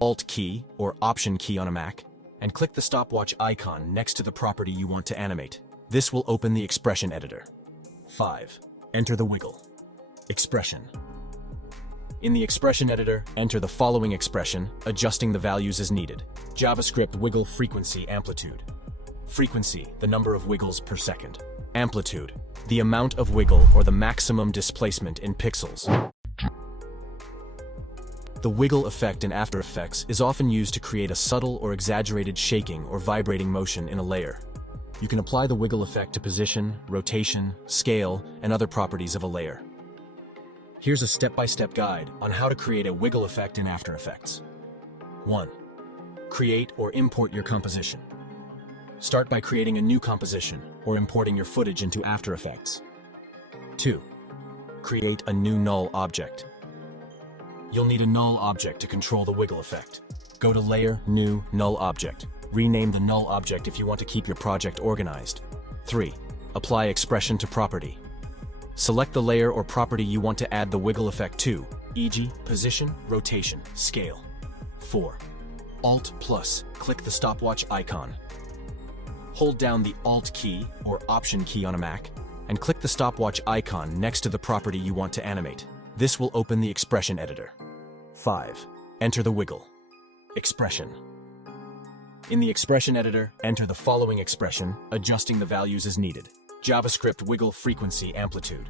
Alt key or Option key on a Mac, and click the stopwatch icon next to the property you want to animate. This will open the expression editor. 5. Enter the wiggle. Expression. In the expression editor, enter the following expression, adjusting the values as needed. JavaScript wiggle frequency amplitude. Frequency, the number of wiggles per second. Amplitude, the amount of wiggle or the maximum displacement in pixels. The wiggle effect in After Effects is often used to create a subtle or exaggerated shaking or vibrating motion in a layer. You can apply the wiggle effect to position, rotation, scale, and other properties of a layer. Here's a step-by-step guide on how to create a wiggle effect in After Effects. 1. Create or import your composition. Start by creating a new composition or importing your footage into After Effects. 2. Create a new null object. You'll need a null object to control the wiggle effect. Go to Layer, New, Null Object. Rename the null object if you want to keep your project organized. 3. Apply expression to property. Select the layer or property you want to add the wiggle effect to, e.g., position, rotation, scale. 4. Alt+, click the stopwatch icon. Hold down the Alt key or Option key on a Mac, and click the stopwatch icon next to the property you want to animate. This will open the expression editor. 5. Enter the wiggle. Expression. In the expression editor, enter the following expression, adjusting the values as needed. JavaScript wiggle frequency amplitude.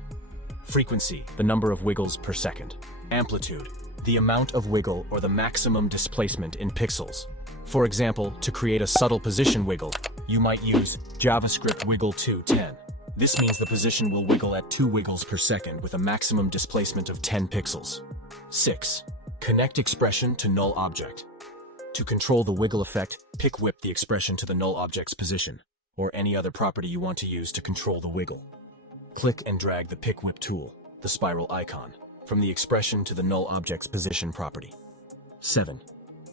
Frequency, the number of wiggles per second. Amplitude, the amount of wiggle or the maximum displacement in pixels. For example, to create a subtle position wiggle, you might use JavaScript wiggle 210. This means the position will wiggle at 2 wiggles per second with a maximum displacement of 10 pixels. 6. Connect expression to null object. To control the wiggle effect, whip the expression to the null object's position, or any other property you want to use to control the wiggle. Click and drag the whip tool, the spiral icon, from the expression to the null object's position property. 7.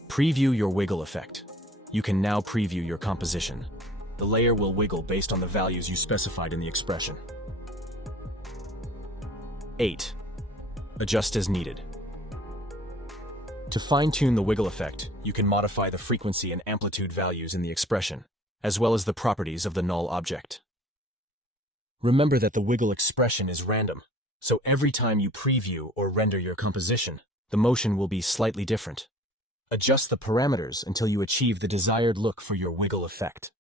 Preview your wiggle effect. You can now preview your composition. The layer will wiggle based on the values you specified in the expression. 8. Adjust as needed. To fine-tune the wiggle effect, you can modify the frequency and amplitude values in the expression, as well as the properties of the null object. Remember that the wiggle expression is random, so every time you preview or render your composition, the motion will be slightly different. Adjust the parameters until you achieve the desired look for your wiggle effect.